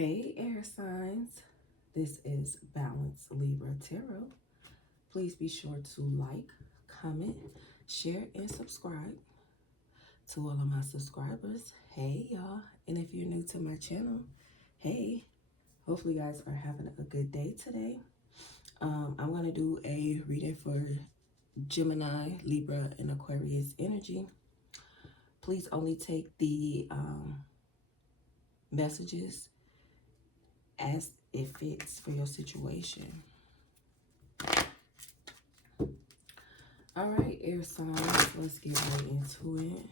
Hey, air signs. This is Balance Libra Tarot. Please be sure to like, comment, share, and subscribe. To all of my subscribers, hey y'all. And if you're new to my channel, hey. Hopefully you guys are having a good day today. I'm going to do a reading for Gemini, Libra, and Aquarius energy. Please only take the messages as it fits for your situation. All right, air signs, let's get right into it.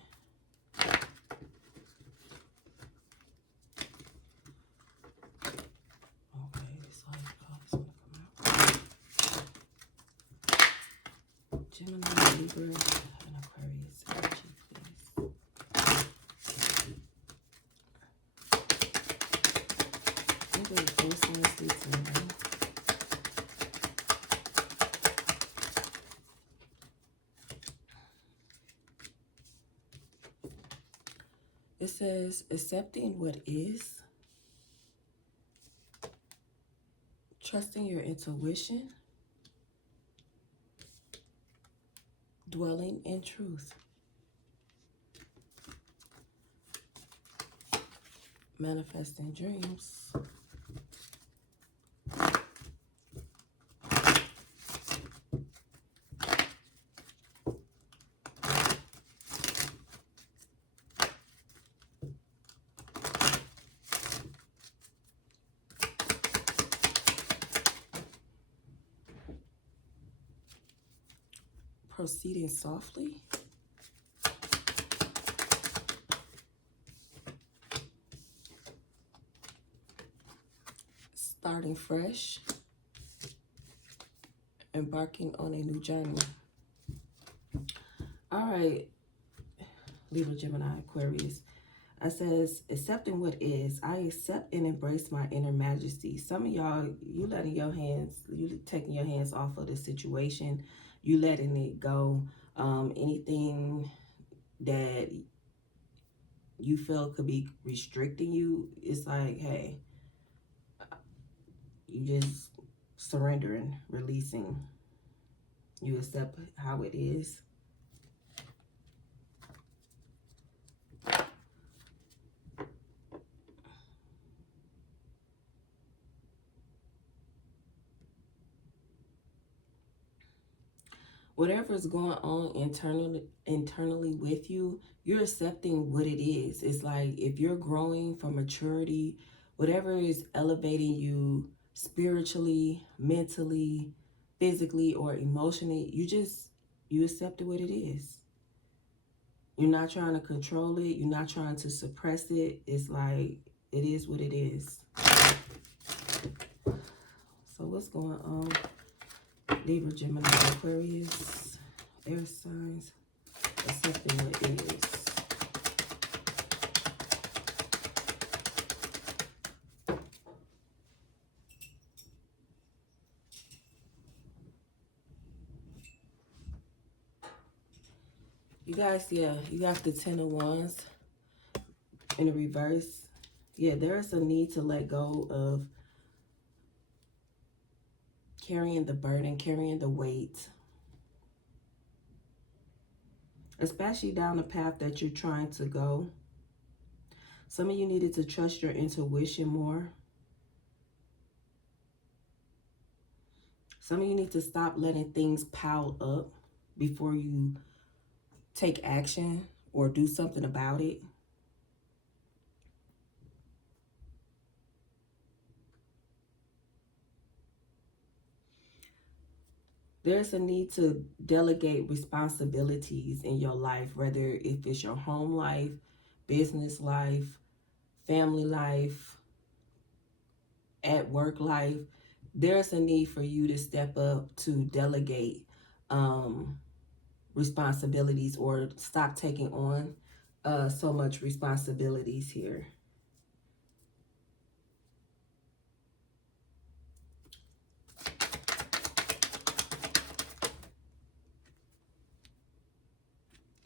Okay, it's like, oh, it's gonna come out. Gemini, Libra, and Aquarius energy, please. What do the air signs need to know? It says, accepting what is, trusting your intuition, dwelling in truth, manifesting dreams, proceeding softly, starting fresh, embarking on a new journey. All right, Libra, Gemini, Aquarius. I says, accepting what is. I accept and embrace my inner majesty. Some of y'all, you taking your hands off of the situation. You letting it go. Anything that you feel could be restricting you, it's like, hey, you just surrendering, releasing. You accept how it is. Whatever is going on internally with you, you're accepting what it is. It's like if you're growing from maturity, whatever is elevating you spiritually, mentally, physically, or emotionally, you accept it what it is. You're not trying to control it. You're not trying to suppress it. It's like it is what it is. So what's going on? Libra, Gemini, Aquarius, air signs, accepting what is. You guys, yeah, you got the 10 of Wands in the reverse. Yeah, there's a need to let go of carrying the burden, carrying the weight. Especially down the path that you're trying to go. Some of you needed to trust your intuition more. Some of you need to stop letting things pile up before you take action or do something about it. There's a need to delegate responsibilities in your life, whether if it's your home life, business life, family life, at work life. There's a need for you to step up to delegate responsibilities or stop taking on so much responsibilities here.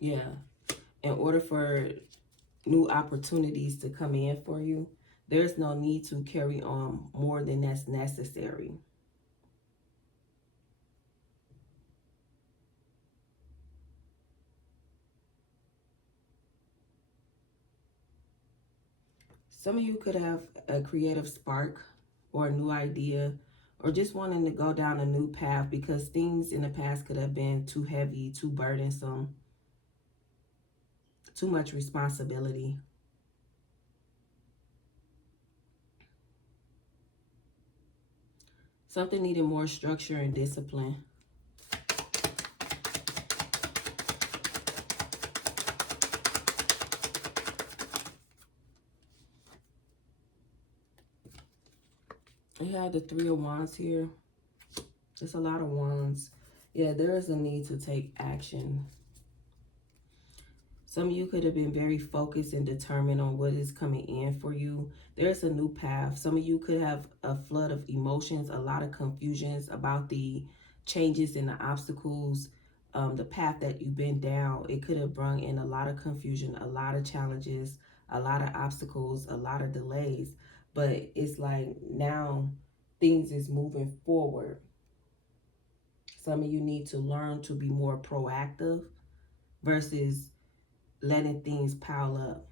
Yeah. In order for new opportunities to come in for you, There's no need to carry on more than that's necessary. Some of you could have a creative spark or a new idea, or just wanting to go down a new path because things in the past could have been too heavy, too burdensome, too much responsibility. Something needed more structure and discipline. You have the Three of Wands here. There's a lot of wands. Yeah, there is a need to take action. Some of you could have been very focused and determined on what is coming in for you. There's a new path. Some of you could have a flood of emotions, a lot of confusions about the changes and the obstacles, the path that you've been down. It could have brought in a lot of confusion, a lot of challenges, a lot of obstacles, a lot of delays. But it's like now things is moving forward. Some of you need to learn to be more proactive versus letting things pile up.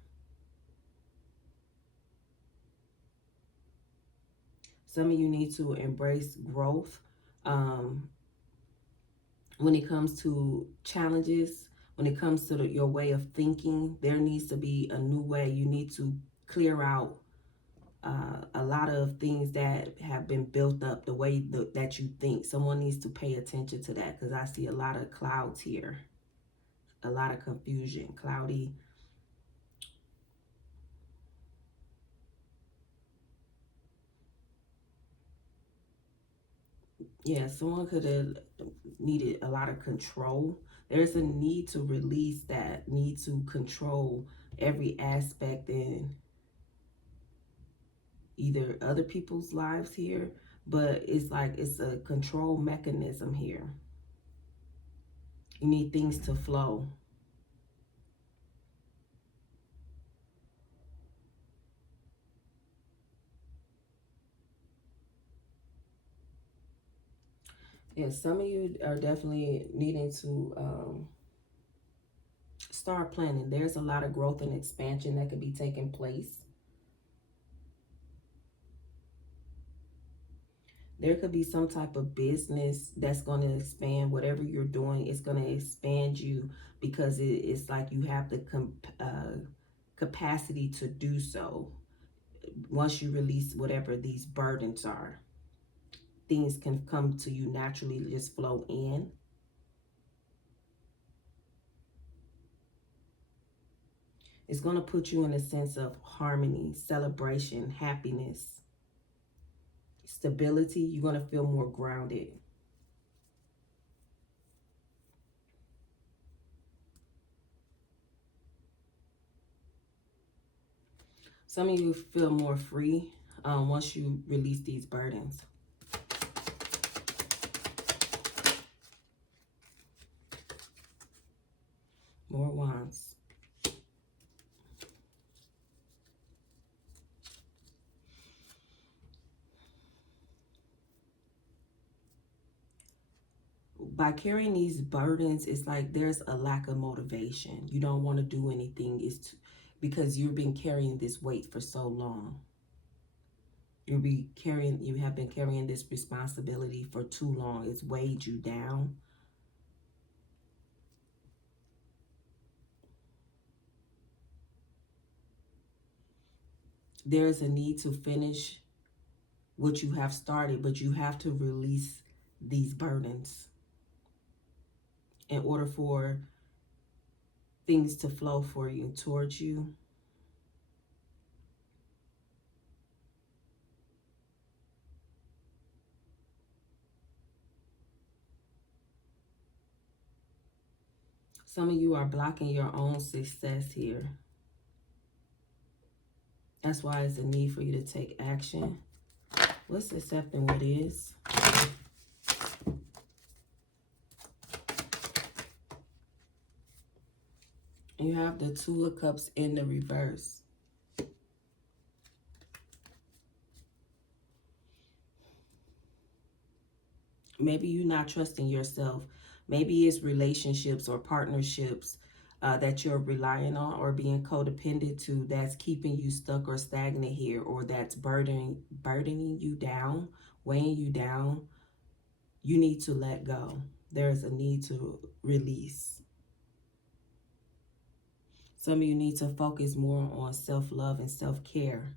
Some of you need to embrace growth when it comes to challenges, when it comes to your way of thinking. There needs to be a new way. You need to clear out a lot of things that have been built up, the way that you think. Someone needs to pay attention to that because I see a lot of clouds here, a lot of confusion, cloudy. Yeah, someone could have needed a lot of control. There's a need to release that, need to control every aspect in either other people's lives here, but it's like it's a control mechanism here. You need things to flow. Yeah, some of you are definitely needing to start planning. There's a lot of growth and expansion that could be taking place. There could be some type of business that's going to expand. Whatever you're doing, it's going to expand you because it's like you have the capacity to do so. Once you release whatever these burdens are, things can come to you naturally, just flow in. It's going to put you in a sense of harmony, celebration, happiness, stability. You're going to feel more grounded. Some of you feel more free once you release these burdens. More wands. By carrying these burdens, it's like there's a lack of motivation. You don't want to do anything. Because you've been carrying this weight for so long. You have been carrying this responsibility for too long. It's weighed you down. There's a need to finish what you have started, but you have to release these burdens in order for things to flow for you, towards you. Some of you are blocking your own success here. That's why it's a need for you to take action. What's accepting what is? You have the Two of Cups in the reverse. Maybe you're not trusting yourself. Maybe it's relationships or partnerships that you're relying on or being codependent to that's keeping you stuck or stagnant here, or that's burdening you down, weighing you down. You need to let go. There's a need to release. Some of you need to focus more on self-love and self-care.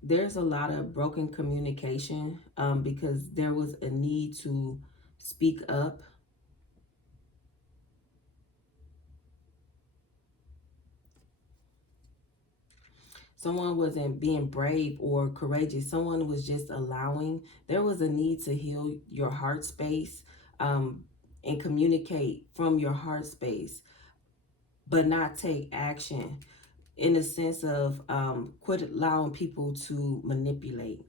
There's a lot of broken communication because there was a need to speak up. Someone wasn't being brave or courageous. Someone was just allowing. There was a need to heal your heart space and communicate from your heart space, but not take action in the sense of quit allowing people to manipulate.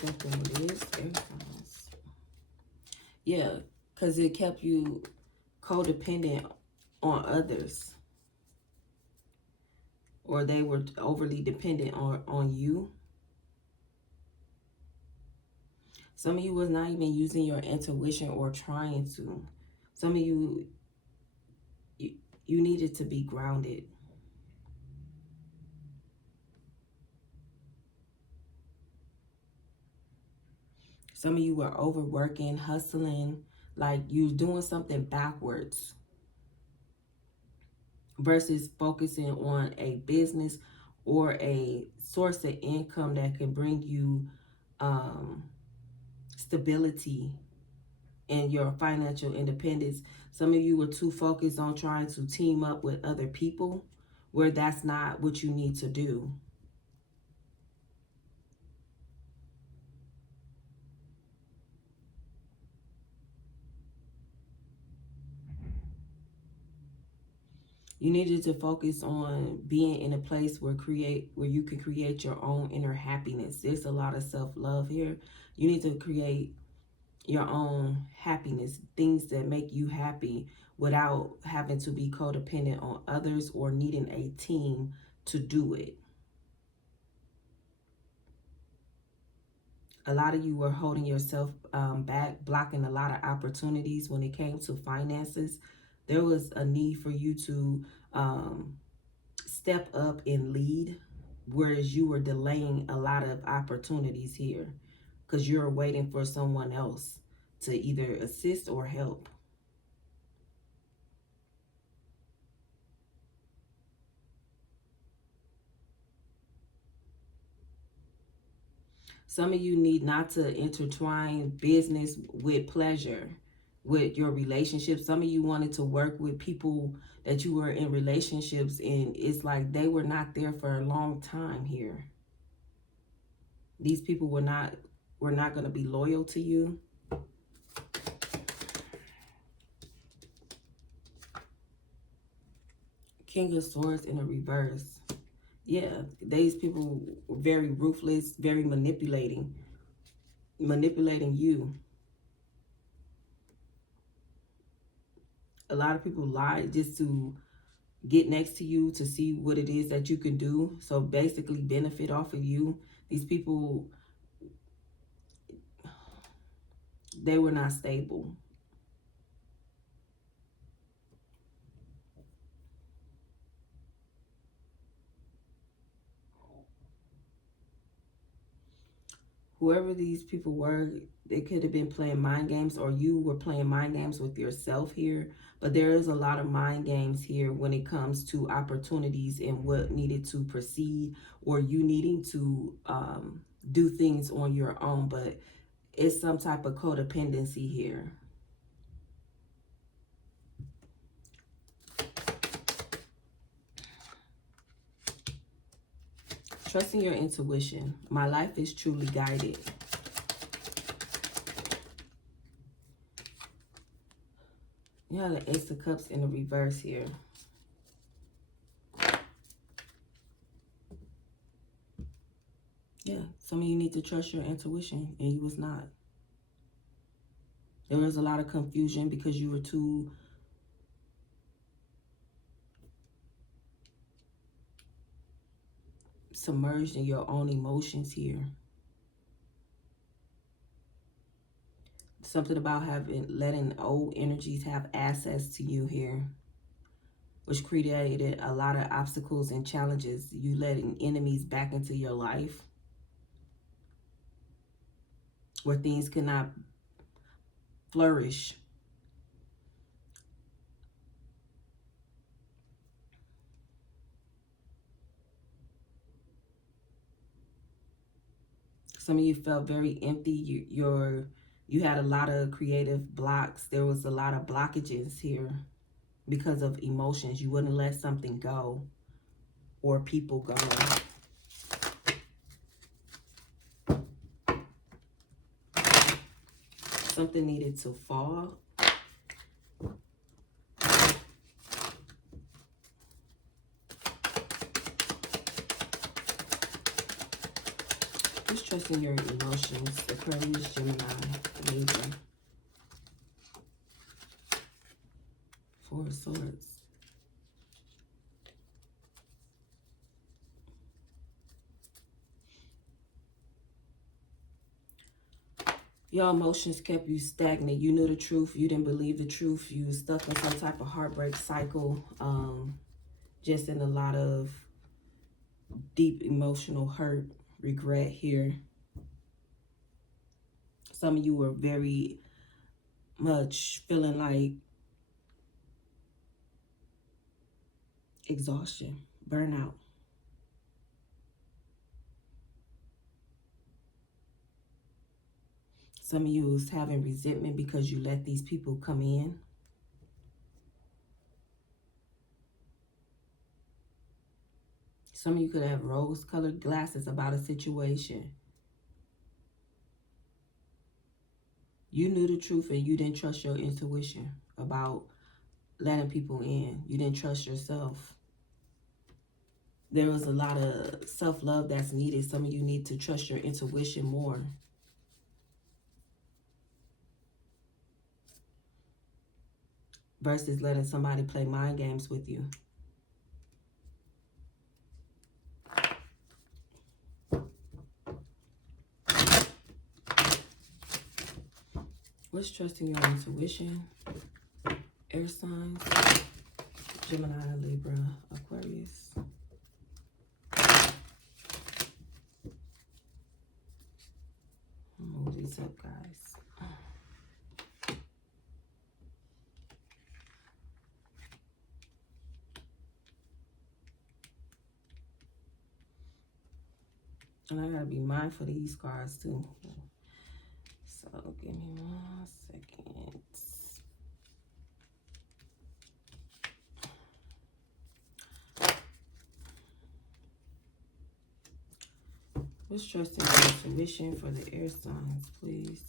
Something it is. Yeah, because it kept you codependent on others, or they were overly dependent on you. Some of you was not even using your intuition or trying to. Some of you, you needed to be grounded. Some of you were overworking, hustling, like you was doing something backwards versus focusing on a business or a source of income that can bring you stability and your financial independence. Some of you were too focused on trying to team up with other people where that's not what you need to do. You needed to focus on being in a place where you can create your own inner happiness. There's a lot of self-love here. You need to create your own happiness, things that make you happy without having to be codependent on others or needing a team to do it. A lot of you were holding yourself back, blocking a lot of opportunities when it came to finances. There was a need for you to step up and lead, whereas you were delaying a lot of opportunities here because you're waiting for someone else to either assist or help. Some of you need not to intertwine business with pleasure, with your relationships. Some of you wanted to work with people that you were in relationships, and it's like they were not there for a long time here. These people were not going to be loyal to you. King of Swords in a reverse. Yeah, these people were very ruthless, very manipulating you. A lot of people lied just to get next to you, to see what it is that you can do. So basically benefit off of you. These people, they were not stable. Whoever these people were, they could have been playing mind games, or you were playing mind games with yourself here. But there is a lot of mind games here when it comes to opportunities and what needed to proceed, or you needing to do things on your own. But it's some type of codependency here. Trusting your intuition. My life is truly guided. You have the Ace of Cups in the reverse here. Yeah, some of you need to trust your intuition, and you was not. There was a lot of confusion because you were too submerged in your own emotions here. Something about letting old energies have access to you here, which created a lot of obstacles and challenges. You letting enemies back into your life where things could not flourish. Some of you felt very empty. You had a lot of creative blocks. There was a lot of blockages here because of emotions. You wouldn't let something go or people go. Something needed to fall. Just trusting your emotions. Aquarius, Gemini, Libra. Four of Swords. Your emotions kept you stagnant. You knew the truth. You didn't believe the truth. You were stuck in some type of heartbreak cycle. Just in a lot of deep emotional hurt, regret here. Some of you were very much feeling like exhaustion, burnout. Some of you was having resentment because you let these people come in. Some of you could have rose-colored glasses about a situation. You knew the truth and you didn't trust your intuition about letting people in. You didn't trust yourself. There was a lot of self-love that's needed. Some of you need to trust your intuition more. Versus letting somebody play mind games with you. What's trusting your intuition? Air signs, Gemini, Libra, Aquarius. Move these up, guys. And I gotta be mindful of these cards too. So give me 1 second. What's trusting your intuition for the air signs, please?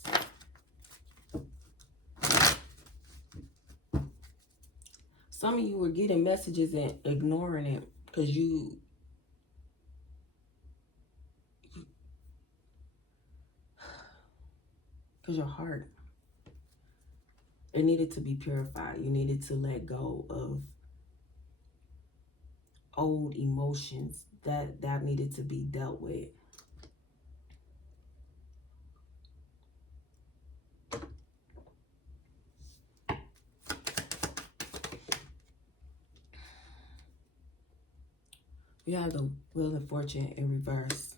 Some of you were getting messages and ignoring it because your heart, it needed to be purified. You needed to let go of old emotions that needed to be dealt with. We have the Wheel of Fortune in reverse.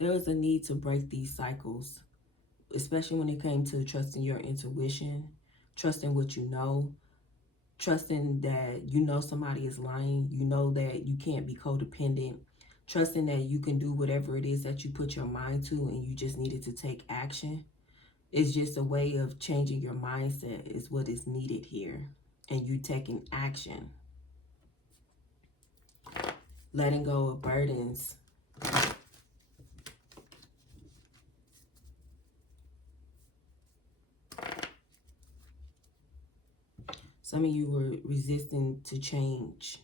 There was a need to break these cycles, especially when it came to trusting your intuition, trusting what you know, trusting that you know somebody is lying, you know that you can't be codependent, trusting that you can do whatever it is that you put your mind to and you just needed to take action. It's just a way of changing your mindset is what is needed here, and you taking action. Letting go of burdens. Some of you were resisting to change.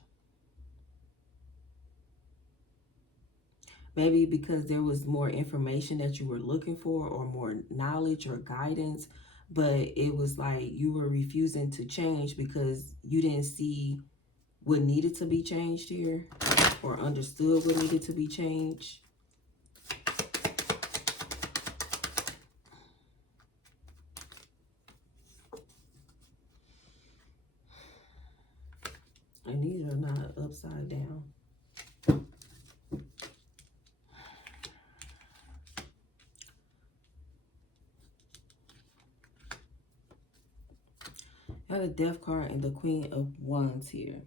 Maybe because there was more information that you were looking for or more knowledge or guidance, but it was like you were refusing to change because you didn't see what needed to be changed here or understood what needed to be changed. And these are not upside down. I have the Death card and the Queen of Wands here.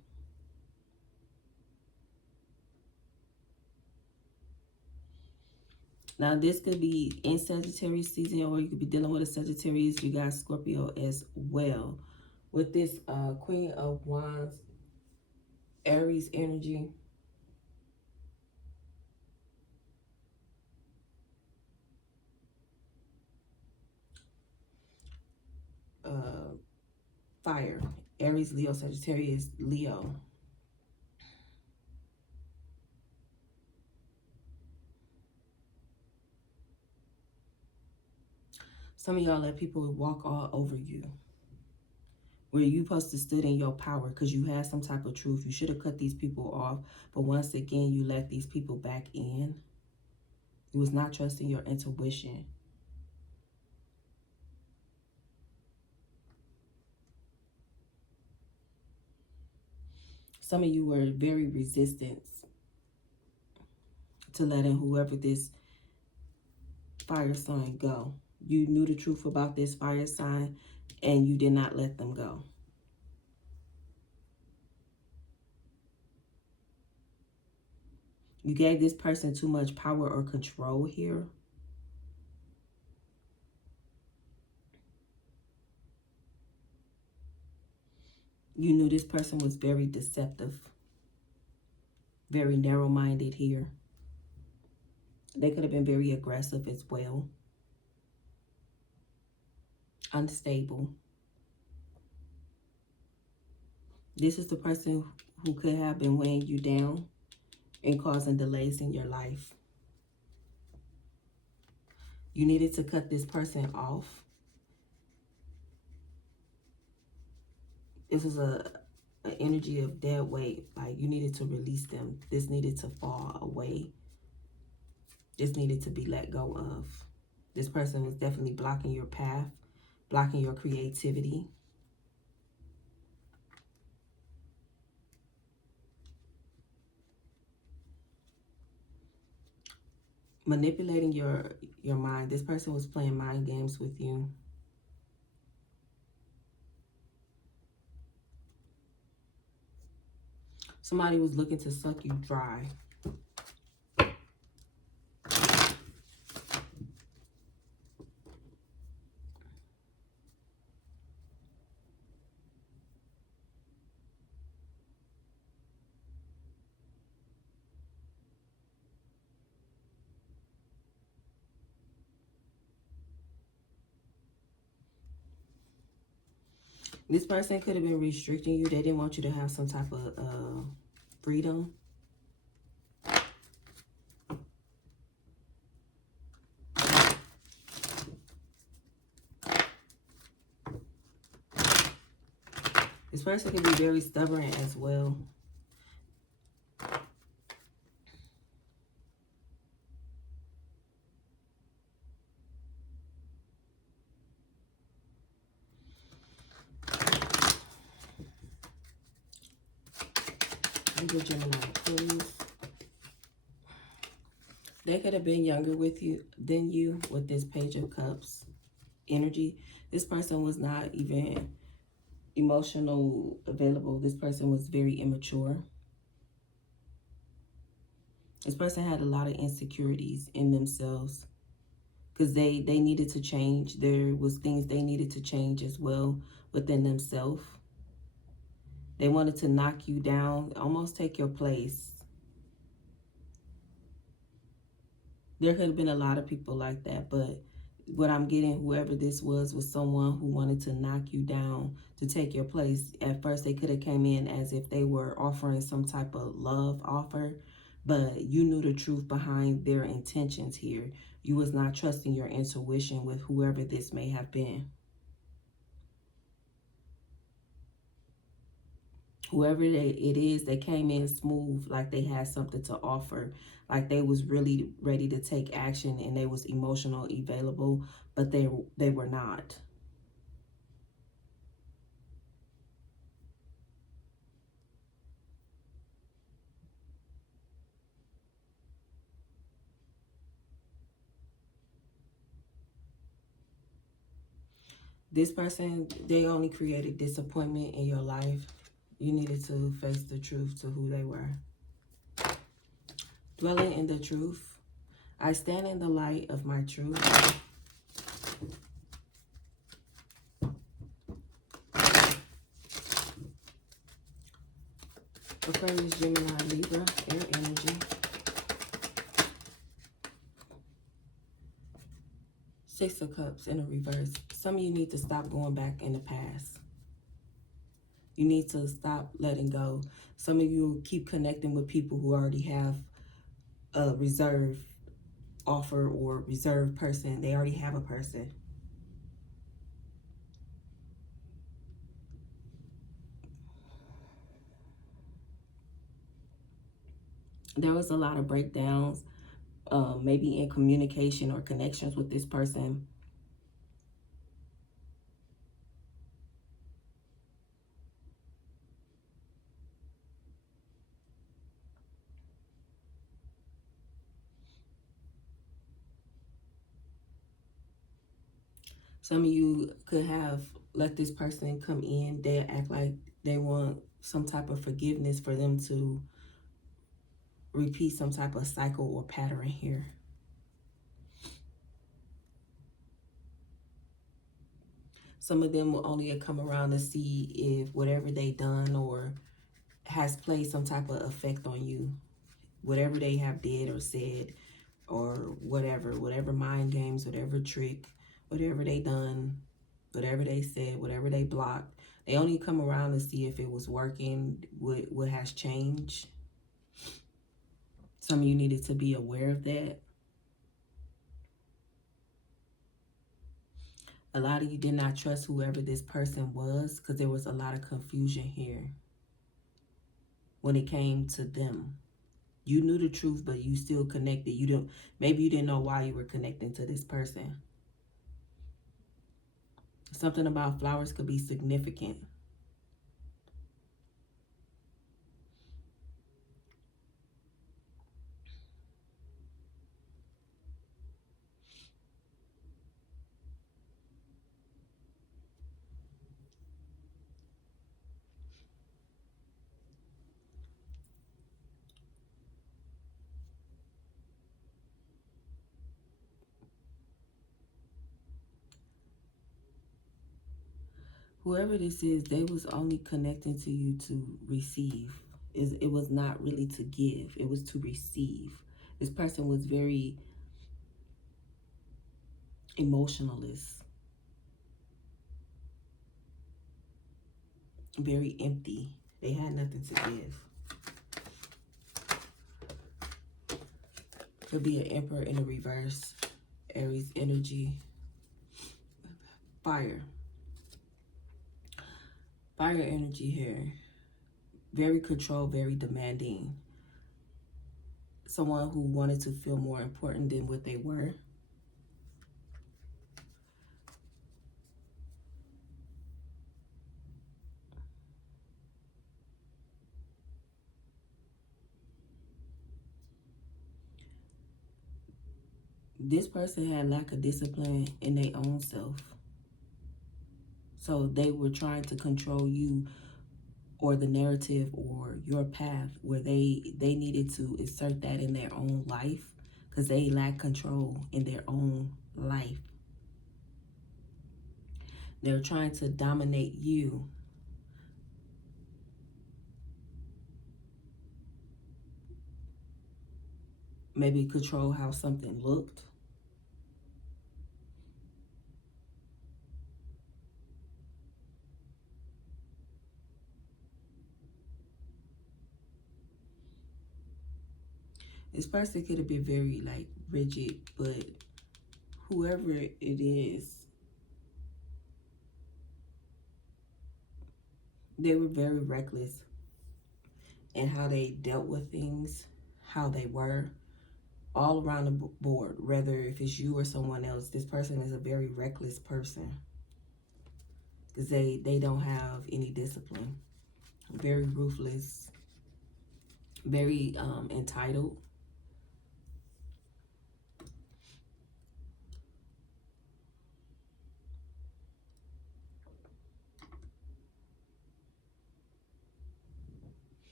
Now, this could be in Sagittarius season, or you could be dealing with a Sagittarius. You got Scorpio as well. With this Queen of Wands, Aries energy. Fire. Aries, Leo, Sagittarius, Leo. Some of y'all let people walk all over you. Where you supposed to stood in your power because you had some type of truth. You should have cut these people off. But once again, you let these people back in. You was not trusting your intuition. Some of you were very resistant to letting whoever this fire sign go. You knew the truth about this fire sign and you did not let them go. You gave this person too much power or control here. You knew this person was very deceptive, very narrow-minded here. They could have been very aggressive as well. Unstable. This is the person who could have been weighing you down and causing delays in your life. You needed to cut this person off. This was an energy of dead weight. Like you needed to release them. This needed to fall away. This needed to be let go of. This person was definitely blocking your path, blocking your creativity. Manipulating your mind. This person was playing mind games with you. Somebody was looking to suck you dry. This person could have been restricting you. They didn't want you to have some type of freedom. This person can be very stubborn as well. Gemini, please. They could have been younger than you with this Page of Cups energy. This person was not even emotional available. This person was very immature. This person had a lot of insecurities in themselves because they needed to change. There was things they needed to change as well within themselves. They wanted to knock you down, almost take your place. There could have been a lot of people like that, but what I'm getting, whoever this was someone who wanted to knock you down to take your place. At first, they could have came in as if they were offering some type of love offer, but you knew the truth behind their intentions here. You was not trusting your intuition with whoever this may have been. Whoever it is, they came in smooth, like they had something to offer, like they was really ready to take action, and they was emotional available, but they were not. This person, they only created disappointment in your life. You needed to face the truth to who they were. Dwelling in the truth. I stand in the light of my truth. Aquarius, Gemini, Libra, air energy. Six of Cups in a reverse. Some of you need to stop going back in the past. You need to stop letting go. Some of you keep connecting with people who already have a reserve offer or reserved person. They already have a person. There was a lot of breakdowns, maybe in communication or connections with this person. Some of you could have let this person come in. They act like they want some type of forgiveness for them to repeat some type of cycle or pattern here. Some of them will only come around to see if whatever they done or has played some type of effect on you. Whatever they have did or said or whatever mind games, whatever trick, whatever they done, whatever they said, whatever they blocked. They only come around to see if it was working, what has changed. Some of you needed to be aware of that. A lot of you did not trust whoever this person was because there was a lot of confusion here when it came to them. You knew the truth, but you still connected. Maybe you didn't know why you were connecting to this person. Something about flowers could be significant. Whoever this is, they was only connecting to you to receive. It was not really to give. It was to receive. This person was very emotionalist, very empty. They had nothing to give. Could be an Emperor in a reverse. Aries energy. Fire. Fire energy here. Very controlled, very demanding. Someone who wanted to feel more important than what they were. This person had lack of discipline in their own self. So they were trying to control you or the narrative or your path where they needed to insert that in their own life because they lack control in their own life. They're trying to dominate you. Maybe control how something looked. This person could have been very like rigid, but whoever it is, they were very reckless in how they dealt with things, how they were, all around the board. Whether if it's you or someone else, this person is a very reckless person because they don't have any discipline. Very ruthless, very entitled.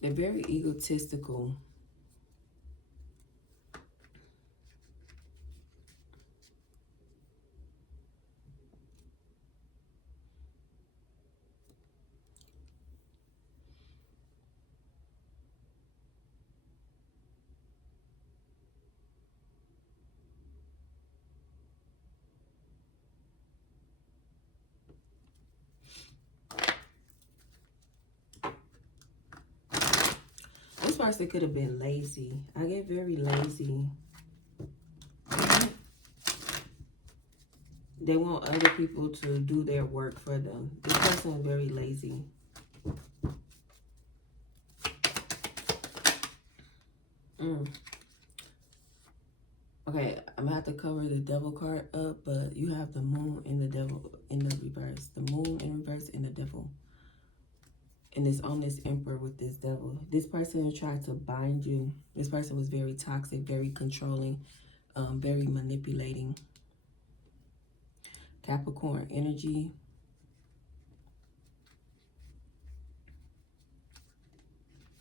They're very egotistical. This person could have been lazy. I get very lazy. They want other people to do their work for them. This person is very lazy. Okay, I'm gonna have to cover the devil card up, but you have the moon and the devil in the reverse. The moon in reverse and the devil. And it's on this emperor with this devil. This person tried to bind you. This person was very toxic, very controlling, very manipulating. Capricorn energy.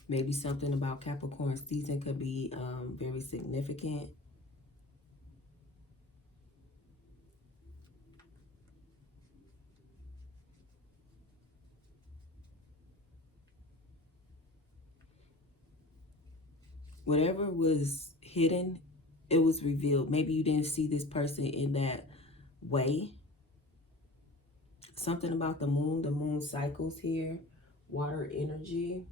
Maybe something about Capricorn season could be very significant. Whatever was hidden, it was revealed. Maybe you didn't see this person in that way. Something about the moon cycles here. Water energy.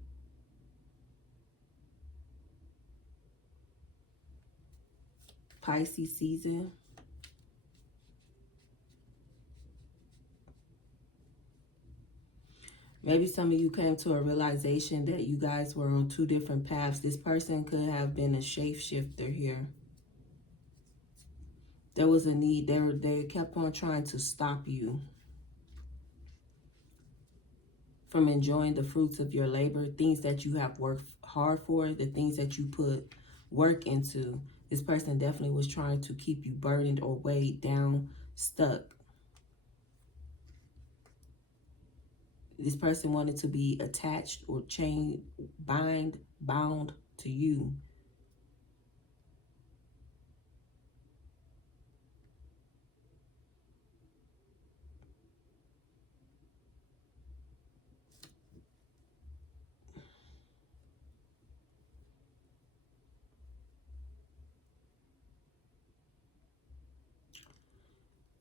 Pisces season. Maybe some of you came to a realization that you guys were on two different paths. This person could have been a shapeshifter here. There was a need. They kept on trying to stop you from enjoying the fruits of your labor, things that you have worked hard for, the things that you put work into. This person definitely was trying to keep you burdened or weighed down, stuck. This person wanted to be attached or chained, bound to you.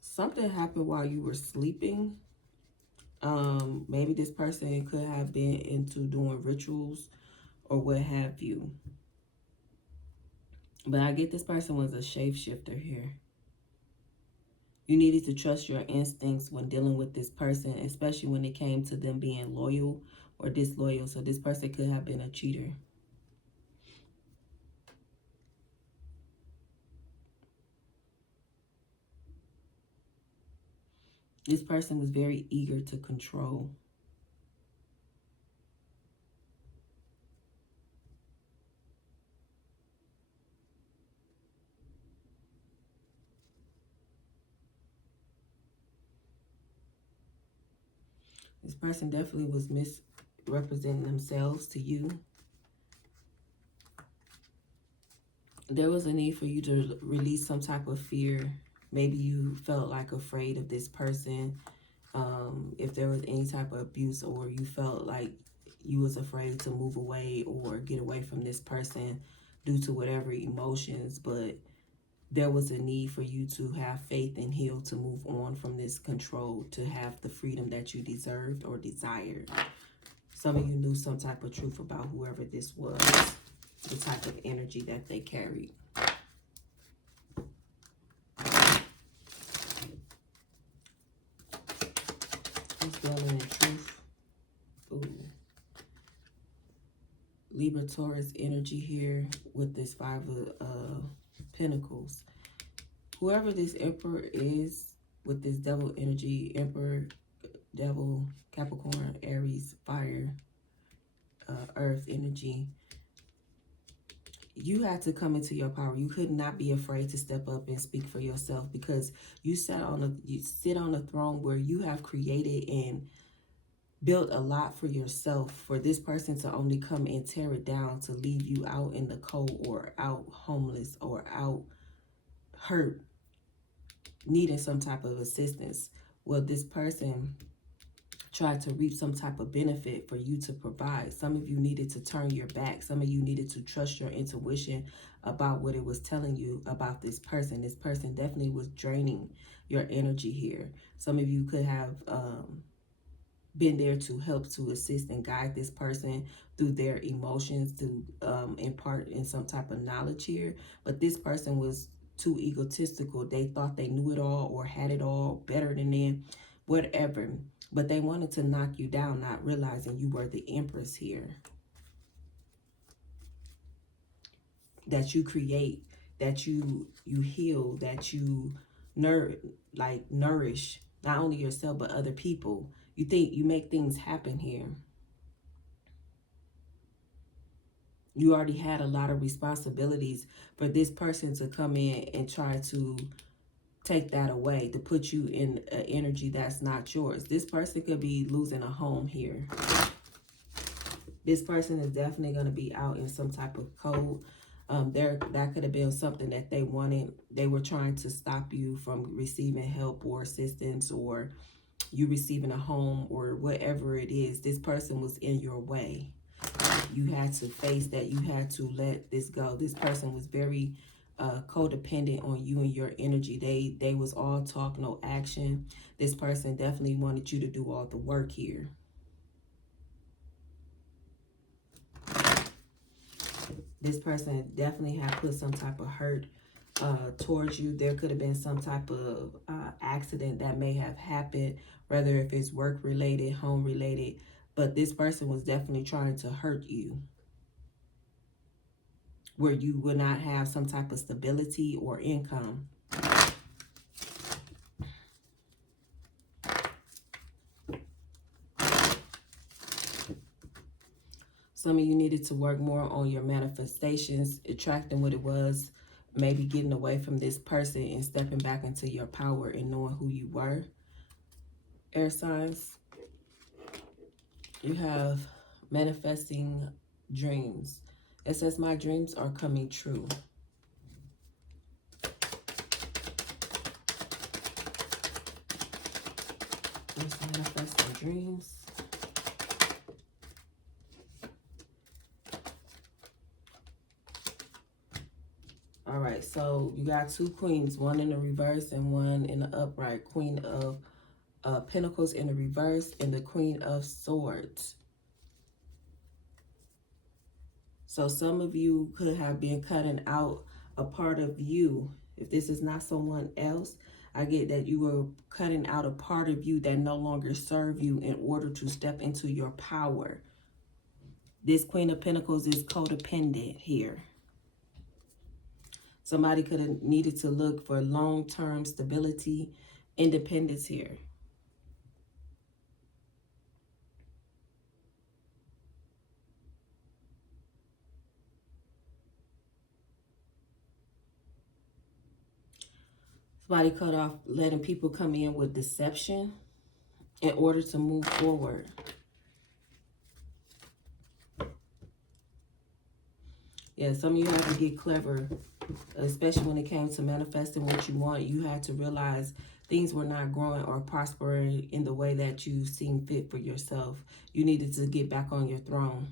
Something happened while you were sleeping. Maybe this person could have been into doing rituals or what have you. But I get this person was a shapeshifter here. You needed to trust your instincts when dealing with this person, especially when it came to them being loyal or disloyal. So this person could have been a cheater. This person was very eager to control. This person definitely was misrepresenting themselves to you. There was a need for you to release some type of fear. Maybe you felt like afraid of this person. If there was any type of abuse, or you felt like you was afraid to move away or get away from this person due to whatever emotions. But there was a need for you to have faith and heal, to move on from this control, to have the freedom that you deserved or desired. Some of you knew some type of truth about whoever this was, the type of energy that they carried. Who's dwelling in truth? Ooh. Libra Taurus energy here with this 5 of Pentacles. Whoever this Emperor is with this devil energy, Emperor, devil, Capricorn, Aries, fire, earth energy, you had to come into your power. You could not be afraid to step up and speak for yourself, because you sit on a throne where you have created and built a lot for yourself. For this person to only come and tear it down, to leave you out in the cold, or out homeless, or out hurt, needing some type of assistance. Well, this person tried to reap some type of benefit for you to provide. Some of you needed to turn your back. Some of you needed to trust your intuition about what it was telling you about this person. This person definitely was draining your energy here. Some of you could have been there to help, to assist and guide this person through their emotions, to impart in some type of knowledge here. But this person was too egotistical. They thought they knew it all or had it all better than them, whatever. But they wanted to knock you down, not realizing you were the Empress here. That you create, that you heal, that you nourish not only yourself but other people. You think you make things happen here. You already had a lot of responsibilities. For this person to come in and try to take that away, to put you in an energy that's not yours. This person could be losing a home here. This person is definitely going to be out in some type of cold. That could have been something that they wanted. They were trying to stop you from receiving help or assistance, or you receiving a home, or whatever it is. This person was in your way. You had to face that. You had to let this go. This person was very codependent on you and your energy. They was all talk, no action. This person definitely wanted you to do all the work here. This person definitely had put some type of hurt towards you. There could have been some type of accident that may have happened, whether if it's work related, home related, but this person was definitely trying to hurt you, where you would not have some type of stability or income. Some of you needed to work more on your manifestations, attracting what it was, maybe getting away from this person and stepping back into your power and knowing who you were. Air signs, you have manifesting dreams. It says, my dreams are coming true. Let's manifest some dreams. All right, so you got 2 queens, one in the reverse and one in the upright. Queen of Pentacles in the reverse and the Queen of Swords. So some of you could have been cutting out a part of you. If this is not someone else, I get that you were cutting out a part of you that no longer serve you in order to step into your power. This Queen of Pentacles is codependent here. Somebody could have needed to look for long-term stability, independence here. Somebody cut off letting people come in with deception in order to move forward. Yeah, some of you have to get clever, especially when it came to manifesting what you want. You had to realize things were not growing or prospering in the way that you seem fit for yourself. You needed to get back on your throne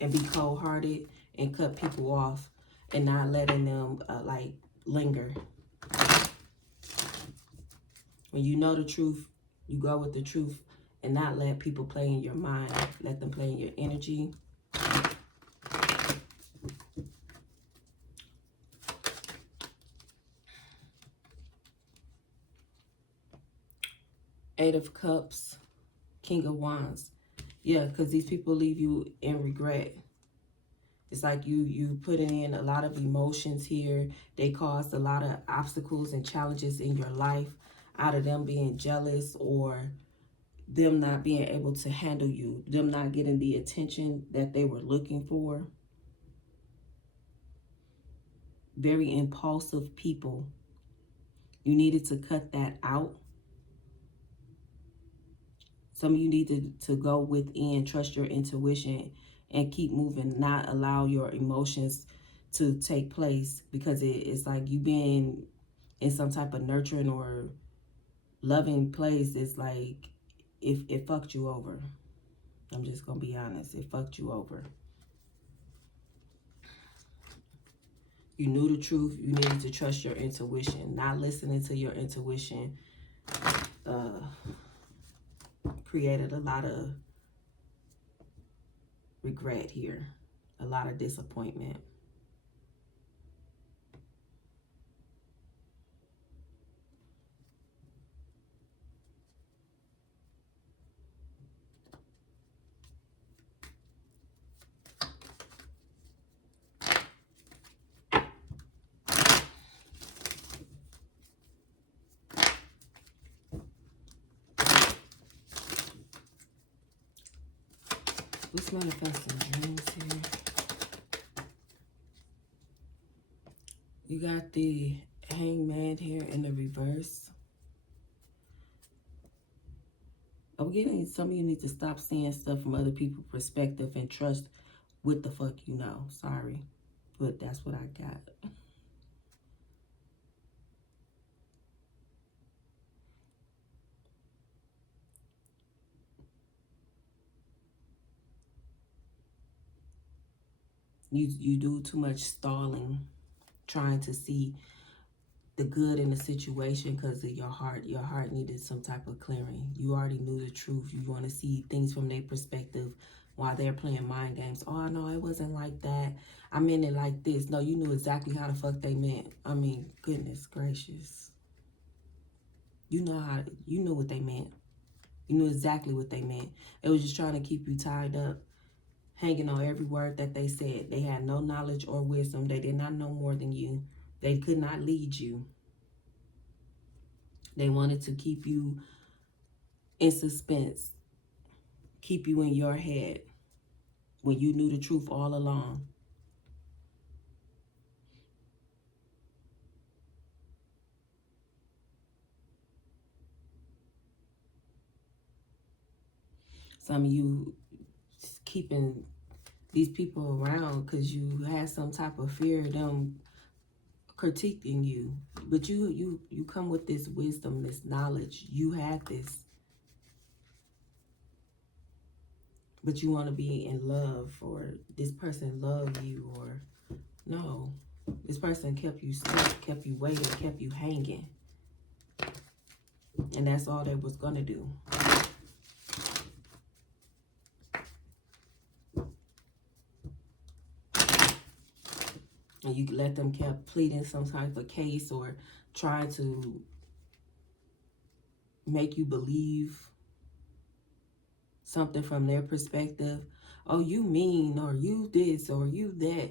and be cold-hearted and cut people off and not letting them linger. When you know the truth, you go with the truth and not let people play in your mind. Let them play in your energy. Eight of Cups, King of Wands. Yeah, because these people leave you in regret. It's like you putting in a lot of emotions here. They caused a lot of obstacles and challenges in your life out of them being jealous or them not being able to handle you, them not getting the attention that they were looking for. Very impulsive people. You needed to cut that out. Some of you need to go within, trust your intuition, and keep moving, not allow your emotions to take place, because it's like you being in some type of nurturing or loving place. It's like if it fucked you over. I'm just going to be honest. It fucked you over. You knew the truth. You needed to trust your intuition. Not listening to your intuition created a lot of regret here. A lot of disappointment. What's manifesting dreams here? You got the Hangman here in the reverse. I'm getting some of you need to stop seeing stuff from other people's perspective and trust what the fuck you know. Sorry, but that's what I got. You do too much stalling, trying to see the good in the situation because of your heart. Your heart needed some type of clearing. You already knew the truth. You want to see things from their perspective while they're playing mind games. Oh, no, it wasn't like that. I meant it like this. No, you knew exactly how the fuck they meant. I mean, goodness gracious. You knew what they meant. You knew exactly what they meant. It was just trying to keep you tied up, hanging on every word that they said. They had no knowledge or wisdom. They did not know more than you. They could not lead you. They wanted to keep you in suspense, keep you in your head when you knew the truth all along. Some of you keeping these people around because you had some type of fear of them critiquing you. But you come with this wisdom, this knowledge. You had this. But you want to be in love, or this person loved you, or no. This person kept you stuck, kept you waiting, kept you hanging. And that's all they was going to do. And you let them keep pleading some type of case or trying to make you believe something from their perspective. Oh, you mean, or you this, or you that.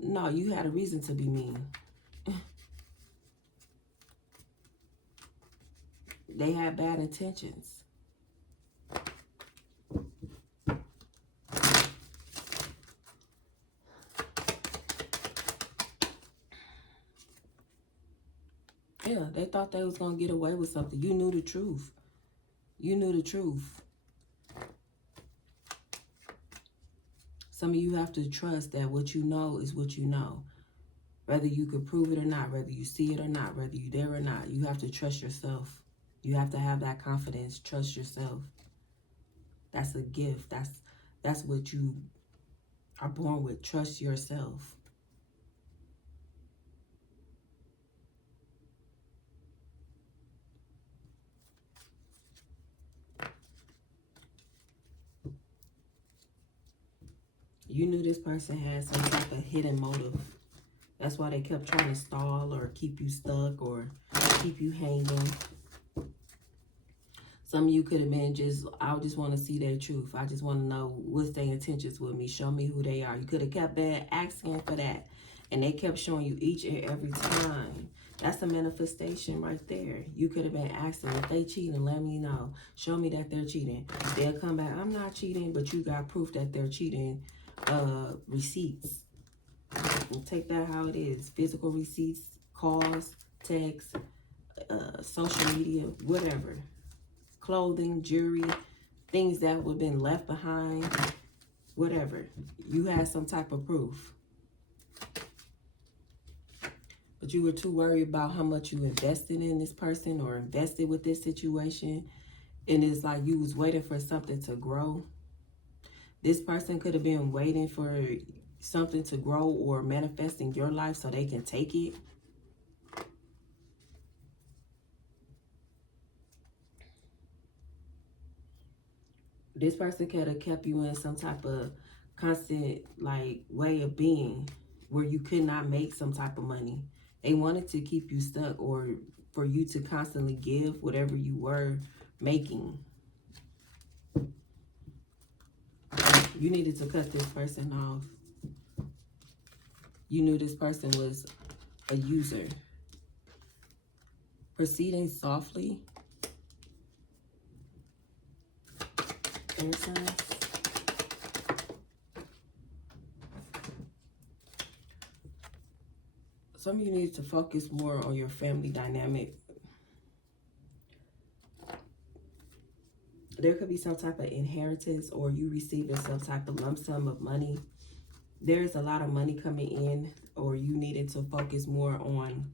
No, you had a reason to be mean. They had bad intentions. Yeah, they thought they was going to get away with something. You knew the truth. You knew the truth. Some of you have to trust that what you know is what you know. Whether you could prove it or not, whether you see it or not, whether you there or not, you have to trust yourself. You have to have that confidence. Trust yourself. That's a gift. That's what you are born with. Trust yourself. You knew this person had some type of hidden motive. That's why they kept trying to stall or keep you stuck or keep you hanging. Some of you could have been just, I just want to see their truth. I just want to know what's their intentions with me. Show me who they are. You could have kept asking for that. And they kept showing you each and every time. That's a manifestation right there. You could have been asking, if they cheating, let me know. Show me that they're cheating. They'll come back, I'm not cheating, but you got proof that they're cheating. Receipts. And take that how it is. Physical receipts, calls, texts, social media, whatever. Clothing, jewelry, things that would have been left behind, whatever. You had some type of proof. But you were too worried about how much you invested in this person or invested with this situation. And it's like you was waiting for something to grow. This person could have been waiting for something to grow or manifest in your life so they can take it. This person could have kept you in some type of constant like way of being where you could not make some type of money. They wanted to keep you stuck or for you to constantly give whatever you were making. You needed to cut this person off. You knew this person was a user. Proceeding softly. Air signs. Some of you need to focus more on your family dynamic. There could be some type of inheritance or you receiving some type of lump sum of money. There's a lot of money coming in, or you needed to focus more on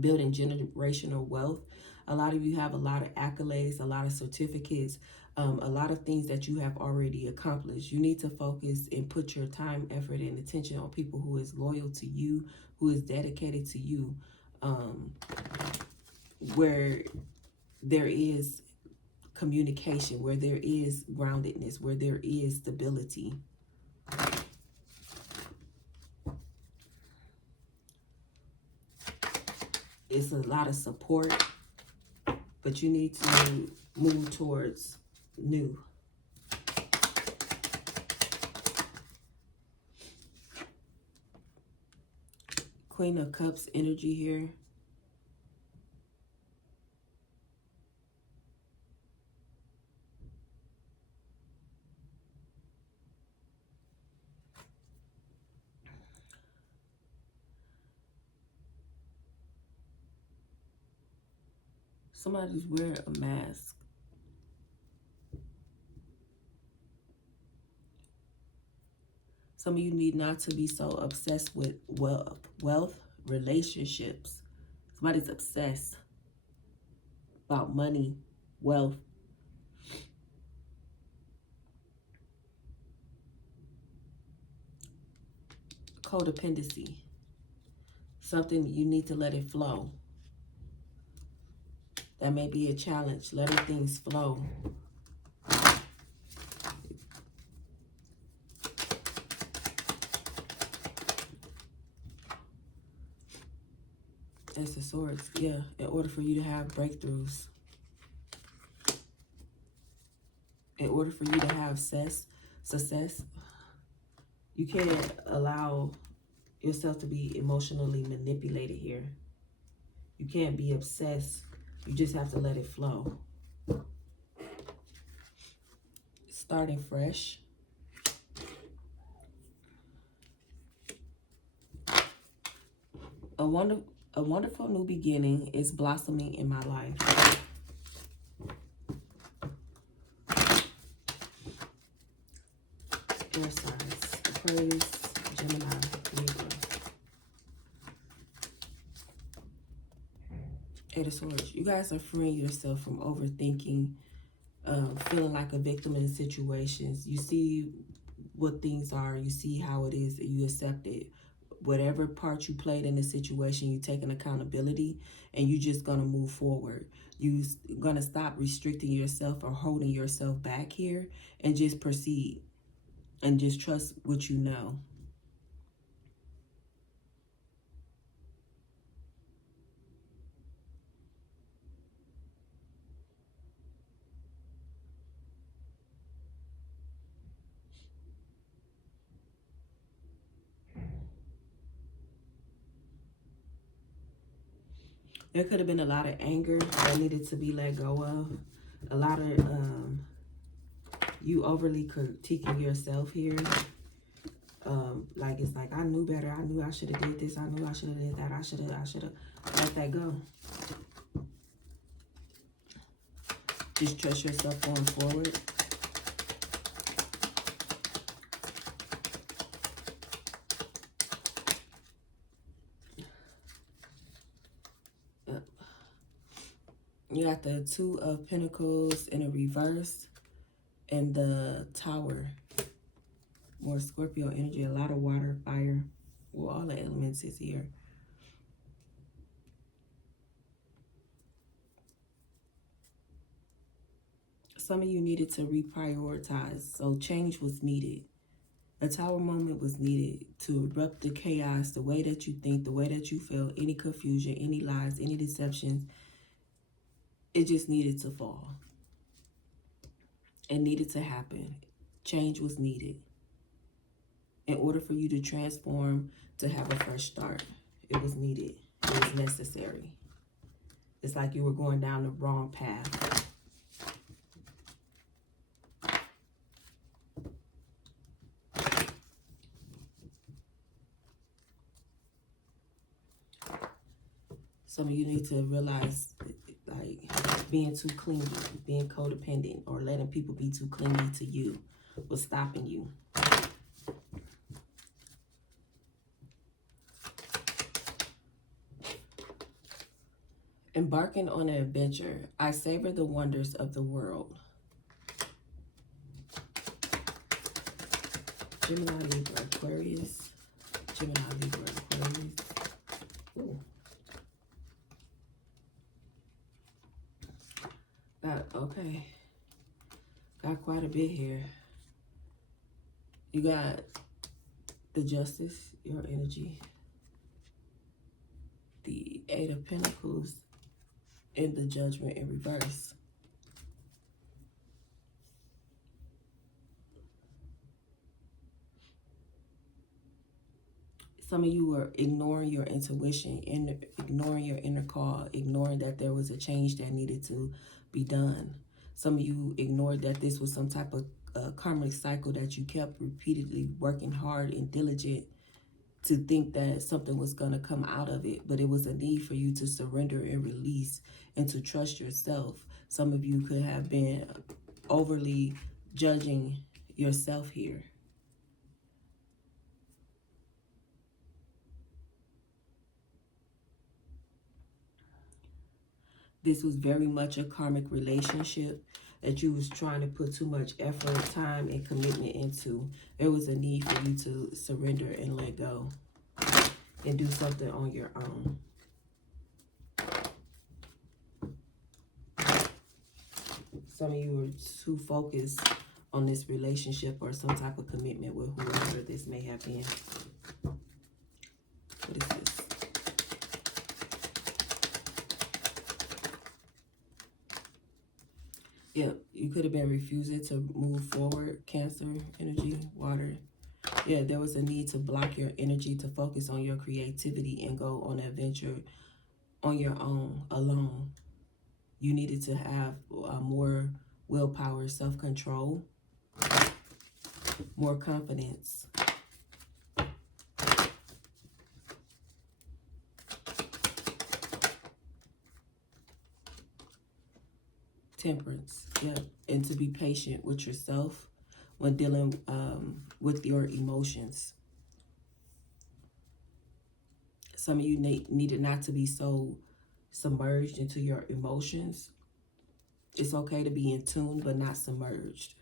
building generational wealth. A lot of you have a lot of accolades, a lot of certificates, a lot of things that you have already accomplished. You need to focus and put your time, effort, and attention on people who is loyal to you, who is dedicated to you, where there is communication, where there is groundedness, where there is stability. It's a lot of support, but you need to move towards new. Queen of Cups energy here. Somebody's wearing a mask. Some of you need not to be so obsessed with wealth, relationships. Somebody's obsessed about money, wealth. Codependency. Something you need to let it flow. That may be a challenge. Letting things flow. Ace of Swords, yeah, in order for you to have breakthroughs. In order for you to have success, you can't allow yourself to be emotionally manipulated here. You can't be obsessed. You just have to let it flow. Starting fresh. A wonderful new beginning is blossoming in my life. Air signs, Aquarius, Gemini, Libra. Eight of Swords. You guys are freeing yourself from overthinking, feeling like a victim in situations. You see what things are. You see how it is, and you accept it. Whatever part you played in the situation, you take an accountability, and you're just going to move forward. You're going to stop restricting yourself or holding yourself back here and just proceed. and just trust what you know. There could have been a lot of anger that needed to be let go of. A lot of you overly critiquing yourself here. Like it's like, I knew better. I knew I should have did this. I knew I should have did that. I should have let that go. Just trust yourself going forward. You got the Two of Pentacles in a reverse and the Tower. More Scorpio energy, a lot of water, fire. Well, all the elements is here. Some of you needed to reprioritize, so change was needed. A Tower moment was needed to erupt the chaos, the way that you think, the way that you feel, any confusion, any lies, any deceptions. It just needed to fall. It needed to happen. Change was needed. In order for you to transform, to have a fresh start, it was needed. It was necessary. It's like you were going down the wrong path. Some of you need to realize, like, being too clingy, being codependent, or letting people be too clingy to you was stopping you. Embarking on an adventure, I savor the wonders of the world. Gemini, Libra, Aquarius. Gemini, Libra, Aquarius. Ooh. Okay. Got quite a bit here. You got the Justice, your energy. The Eight of Pentacles and the Judgment in reverse. Some of you were ignoring your intuition, ignoring your inner call, ignoring that there was a change that needed to be done. Some of you ignored that this was some type of karmic cycle that you kept repeatedly working hard and diligent to think that something was going to come out of it. But it was a need for you to surrender and release and to trust yourself. Some of you could have been overly judging yourself here. This was very much a karmic relationship that you was trying to put too much effort, time, and commitment into. There was a need for you to surrender and let go and do something on your own. Some of you were too focused on this relationship or some type of commitment with whoever this may have been. What is this? Yeah, you could have been refusing to move forward. Cancer energy, water. Yeah, there was a need to block your energy to focus on your creativity and go on an adventure on your own, alone. You needed to have more willpower, self-control, more confidence. Temperance, yeah, and to be patient with yourself when dealing with your emotions. Some of you needed not to be so submerged into your emotions. It's okay to be in tune, but not submerged.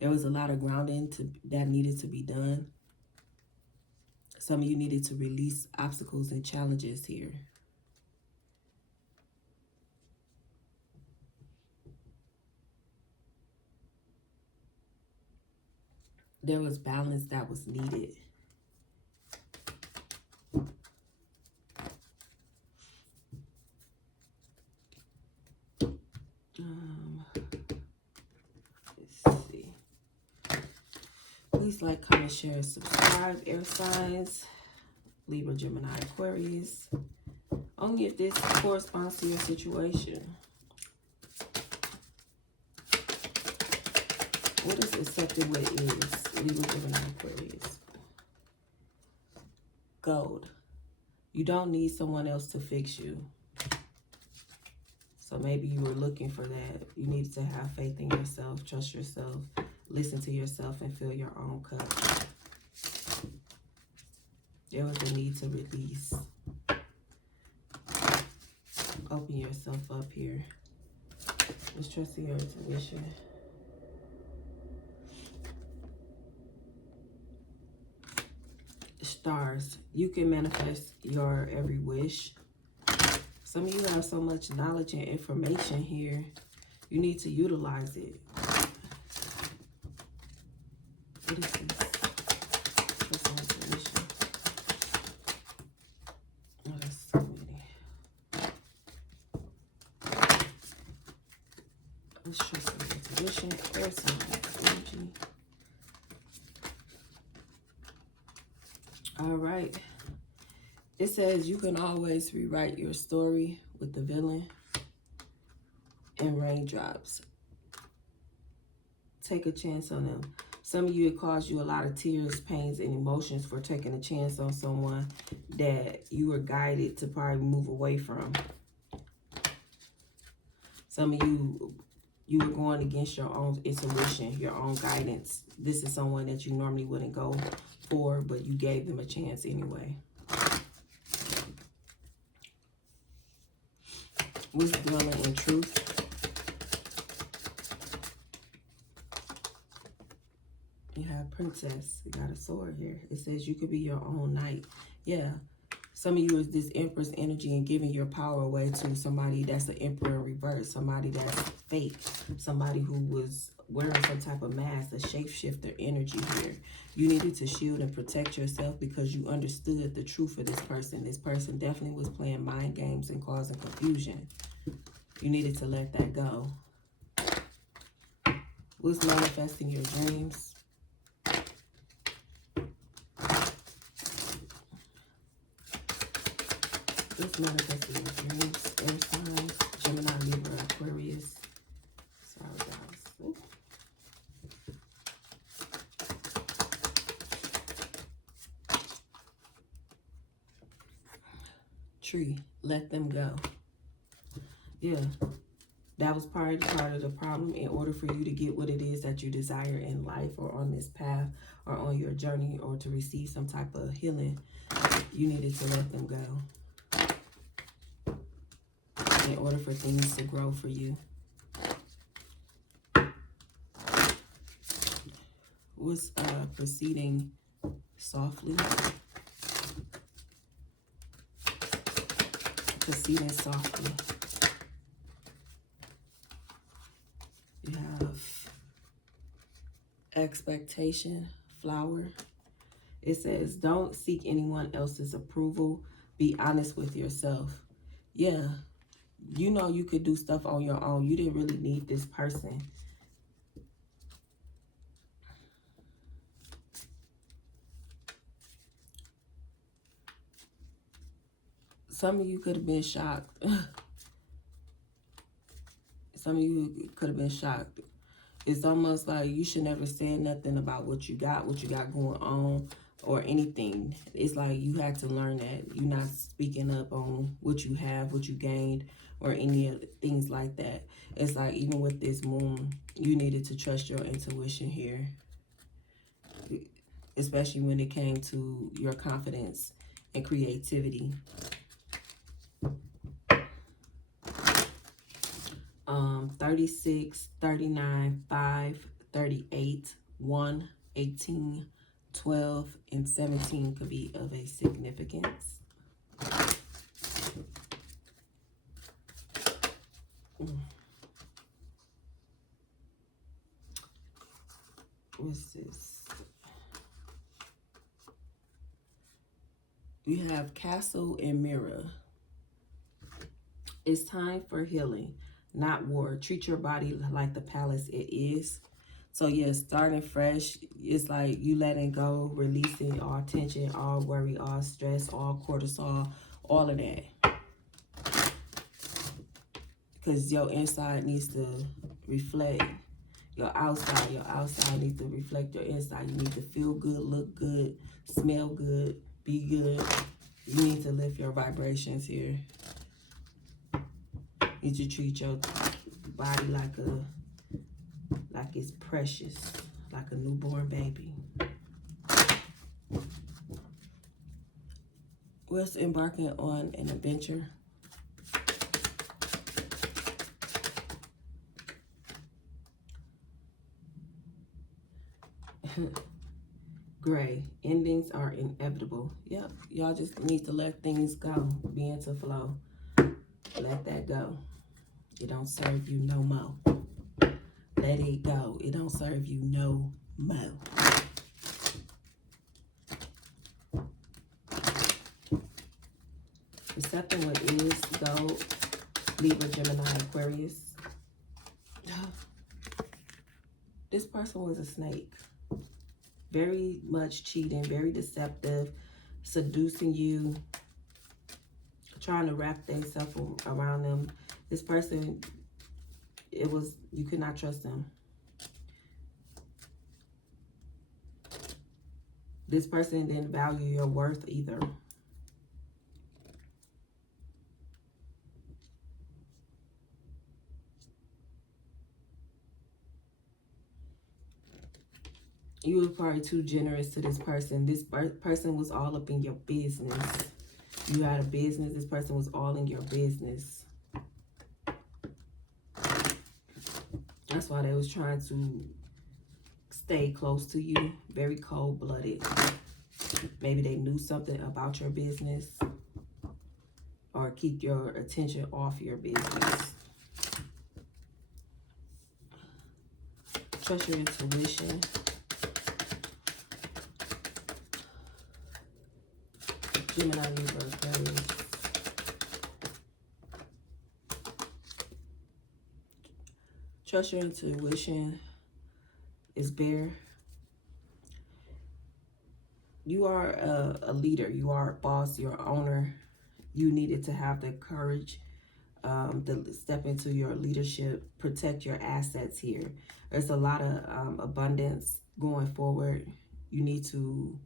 There was a lot of grounding that needed to be done. Some of you needed to release obstacles and challenges here. There was balance that was needed. Let's see. Please like, comment, share, subscribe. Air signs, Libra, Gemini, Aquarius. Only if this corresponds to your situation. What is accepted what is? Libra, Gemini, Aquarius. Gold. You don't need someone else to fix you. So maybe you were looking for that. You need to have faith in yourself, trust yourself, listen to yourself, and fill your own cup. There was a need to release. Open yourself up here. Let's trust in your intuition. Stars. You can manifest your every wish. Some of you have so much knowledge and information here. You need to utilize it. What is this? Trust and intuition. Oh, that's so many. Let's trust and intuition. Air sign energy. All right. It says you can always rewrite your story with the villain and raindrops. Take a chance on them. Some of you, it caused you a lot of tears, pains, and emotions for taking a chance on someone that you were guided to probably move away from. Some of you, you were going against your own intuition, your own guidance. This is someone that you normally wouldn't go for, but you gave them a chance anyway. What's dwelling in truth? You have princess. You got a sword here. It says you could be your own knight. Yeah. Some of you is this empress energy and giving your power away to somebody that's an emperor in reverse. Somebody that's fake. Somebody who was wearing some type of mask, a shapeshifter energy here. You needed to shield and protect yourself because you understood the truth of this person. This person definitely was playing mind games and causing confusion. You needed to let that go. What's manifesting your dreams? What's manifesting your dreams? Air signs, Gemini, Libra, Aquarius. Sorry, guys. Ooh. Tree, let them go. Yeah, that was part of the problem. In order for you to get what it is that you desire in life or on this path or on your journey or to receive some type of healing, you needed to let them go in order for things to grow for you. What's proceeding softly? Proceeding softly. You have expectation, flower. It says, don't seek anyone else's approval. Be honest with yourself. Yeah, you know you could do stuff on your own. You didn't really need this person. Some of you could have been shocked. Some of you could have been shocked. It's almost like you should never say nothing about what you got going on or anything. It's like you had to learn that. You're not speaking up on what you have, what you gained, or any of things like that. It's like even with this moon, you needed to trust your intuition here. Especially when it came to your confidence and creativity. 36, 39, 5, 38, 1, 18, 12, and 17 could be of a significance. What's this? We have Castle and Mirror. It's time for healing, not war. Treat your body like the palace it is. So yeah, starting fresh, it's like you letting go, releasing all tension, all worry, all stress, all cortisol, all of that. Because your inside needs to reflect your outside. Your outside needs to reflect your inside. You need to feel good, look good, smell good, be good. You need to lift your vibrations here. You need to treat your body like it's precious, like a newborn baby. We're embarking on an adventure. Gray, endings are inevitable. Yep, y'all just need to let things go, be into flow. Let that go. It don't serve you no more. Let it go. It don't serve you no more. Accepting what is, gold, Libra, Gemini, Aquarius. This person was a snake. Very much cheating, very deceptive, seducing you, trying to wrap themselves around them. This person, you could not trust them. This person didn't value your worth either. You were probably too generous to this person. This person was all up in your business. You had a business. This person was all in your business. That's why they was trying to stay close to you. Very cold-blooded. Maybe they knew something about your business. Or keep your attention off your business. Trust your intuition. Gemini, Libra, Aquarius. Trust your intuition is bare. You are a leader. You are a boss. You're an owner. You needed to have the courage to step into your leadership. Protect your assets here. There's a lot of abundance going forward. You need to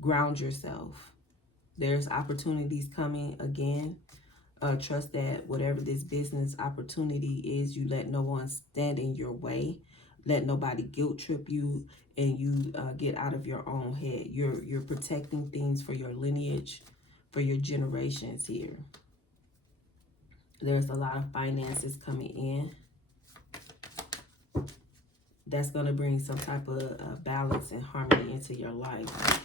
ground yourself. There's opportunities coming again. Trust that whatever this business opportunity is, you let no one stand in your way. Let nobody guilt trip you, and you get out of your own head. You're protecting things for your lineage, for your generations here. There's a lot of finances coming in. That's going to bring some type of balance and harmony into your life.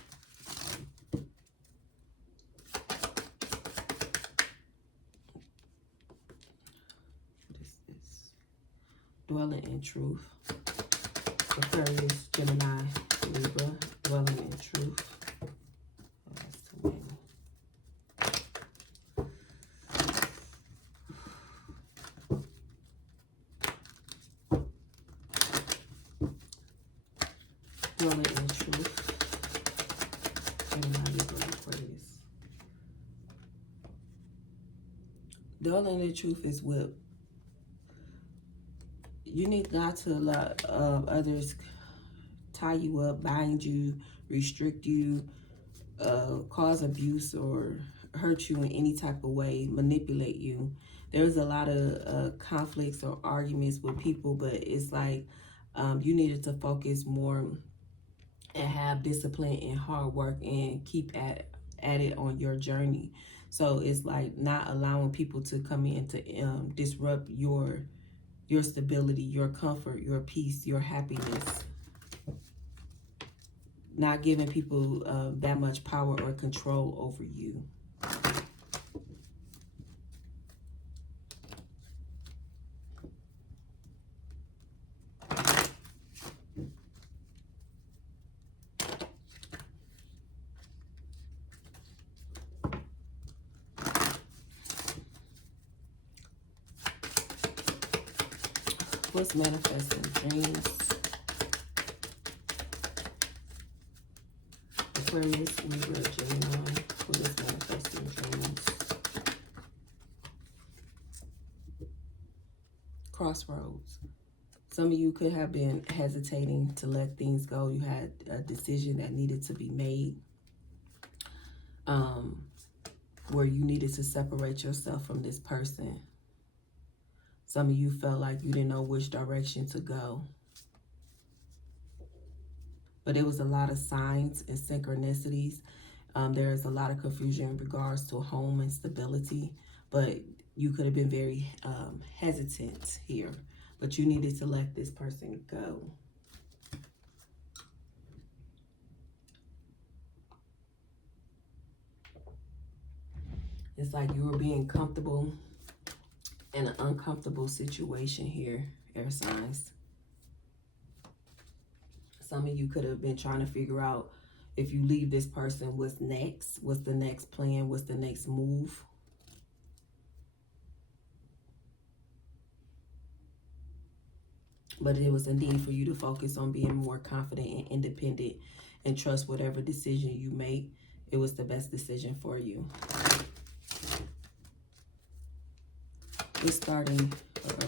Dwelling in truth. Aquarius, Gemini, Libra, dwelling in truth. That's too many. Dwelling in truth. Gemini, Libra, Aquarius. Dwelling in truth is what you need not to let others tie you up, bind you, restrict you, cause abuse or hurt you in any type of way, manipulate you. There's a lot of conflicts or arguments with people, but it's like you needed to focus more and have discipline and hard work and keep at it on your journey. So it's like not allowing people to come in to disrupt your stability, your comfort, your peace, your happiness. Not giving people that much power or control over you. What's manifesting dreams? Aquarius, Libra, Gemini. What is manifesting dreams? Crossroads. Some of you could have been hesitating to let things go. You had a decision that needed to be made, where you needed to separate yourself from this person. Some of you felt like you didn't know which direction to go. But there was a lot of signs and synchronicities. There is a lot of confusion in regards to home and stability. But you could have been very hesitant here. But you needed to let this person go. It's like you were being comfortable in an uncomfortable situation here, air signs. Some of you could have been trying to figure out, if you leave this person, what's next? What's the next plan? What's the next move? But it was a need for you to focus on being more confident and independent and trust whatever decision you make. It was the best decision for you. We're starting,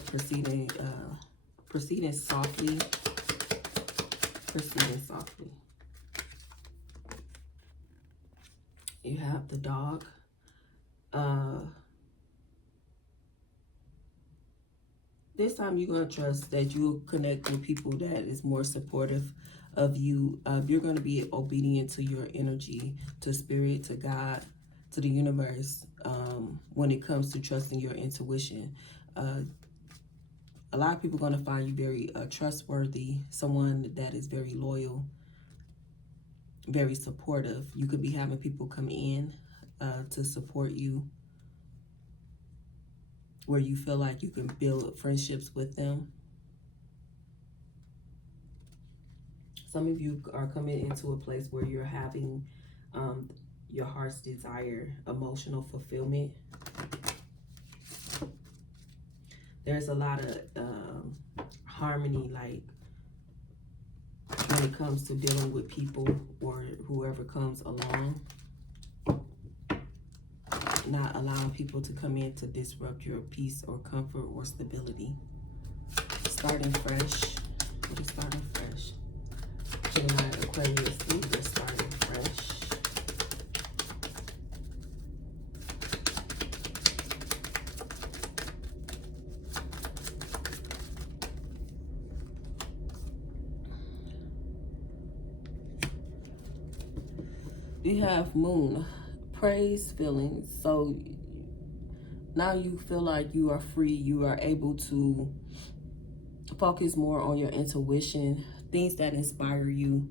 proceeding softly. Proceeding softly. You have the dog. This time you're going to trust that you'll connect with people that is more supportive of you. You're going to be obedient to your energy, to spirit, to God, to the universe, when it comes to trusting your intuition. A lot of people are going to find you very trustworthy, someone that is very loyal, very supportive. You could be having people come in to support you, where you feel like you can build friendships with them. Some of you are coming into a place where you're having your heart's desire, emotional fulfillment. There's a lot of harmony, like when it comes to dealing with people or whoever comes along. Not allowing people to come in to disrupt your peace or comfort or stability. Starting fresh. What is starting fresh? Gemini, Aquarius, Libra, starting fresh. You have Moon. Praise feelings. So now you feel like you are free. You are able to focus more on your intuition, things that inspire you,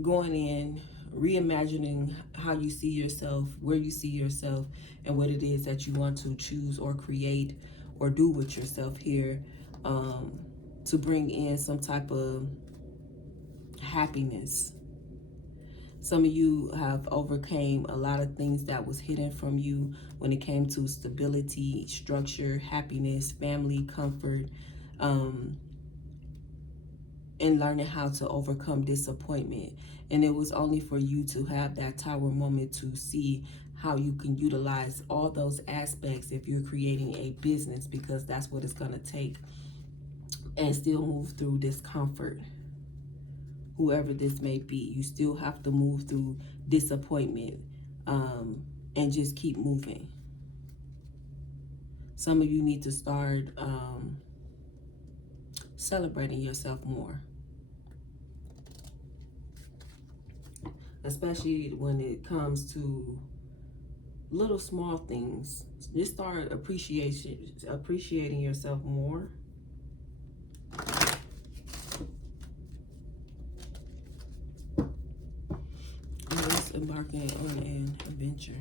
going in, reimagining how you see yourself, where you see yourself, and what it is that you want to choose or create or do with yourself here, to bring in some type of happiness. Some of you have overcame a lot of things that was hidden from you when it came to stability, structure, happiness, family, comfort, and learning how to overcome disappointment. And it was only for you to have that tower moment to see how you can utilize all those aspects if you're creating a business, because that's what it's going to take, and still move through discomfort. Whoever this may be, you still have to move through disappointment, and just keep moving. Some of you need to start celebrating yourself more, especially when it comes to little small things. Just start appreciating yourself more. Embarking on an adventure.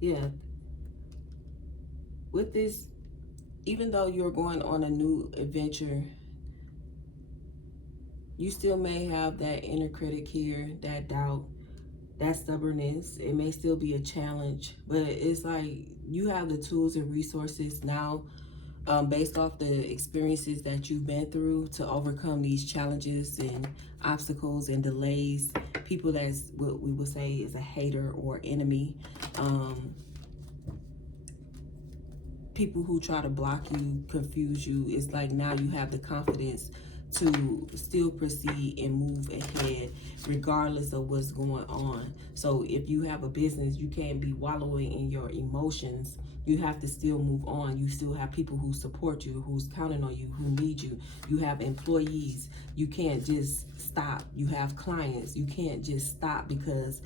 Yeah. With this, even though you're going on a new adventure, You still may have that inner critic here, that doubt, that stubbornness. It may still be a challenge, but it's like you have the tools and resources now, based off the experiences that you've been through, to overcome these challenges and obstacles and delays. People that's what we would say is a hater or enemy. People who try to block you, confuse you. It's like now you have the confidence to still proceed and move ahead regardless of what's going on. So if you have a business, you can't be wallowing in your emotions. You have to still move on. You still have people who support you, who's counting on you, who need you. You have employees. You can't just stop. You have clients. You can't just stop because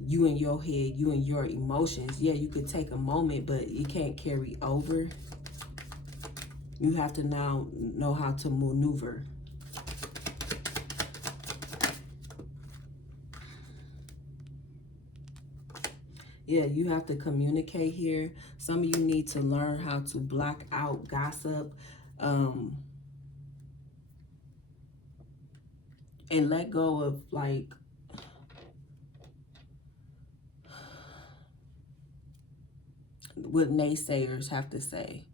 you in your head, you and your emotions. Yeah, you could take a moment, but it can't carry over. You have to now know how to maneuver. Yeah, you have to communicate here. Some of you need to learn how to block out gossip, and let go of like what naysayers have to say.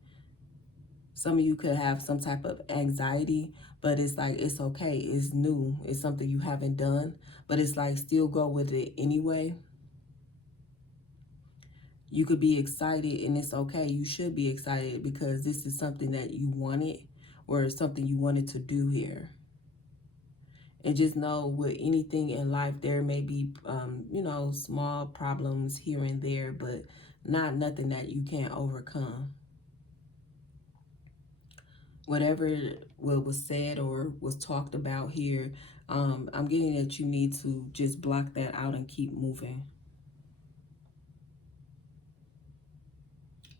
Some of you could have some type of anxiety, but it's like, it's okay. It's new. It's something you haven't done, but it's like, still go with it anyway. You could be excited, and it's okay. You should be excited because this is something that you wanted, or something you wanted to do here. And just know, with anything in life, there may be, you know, small problems here and there, but nothing that you can't overcome. Whatever what was said or was talked about here, I'm getting that you need to just block that out and keep moving.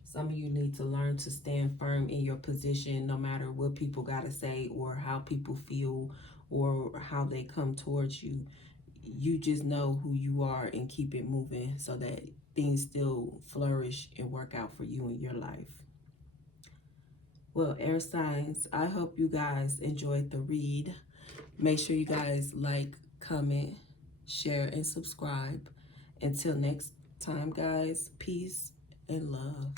Some of you need to learn to stand firm in your position, no matter what people got to say or how people feel or how they come towards you. You just know who you are and keep it moving so that things still flourish and work out for you in your life. Well, air signs, I hope you guys enjoyed the read. Make sure you guys like, comment, share, and subscribe. Until next time, guys, peace and love.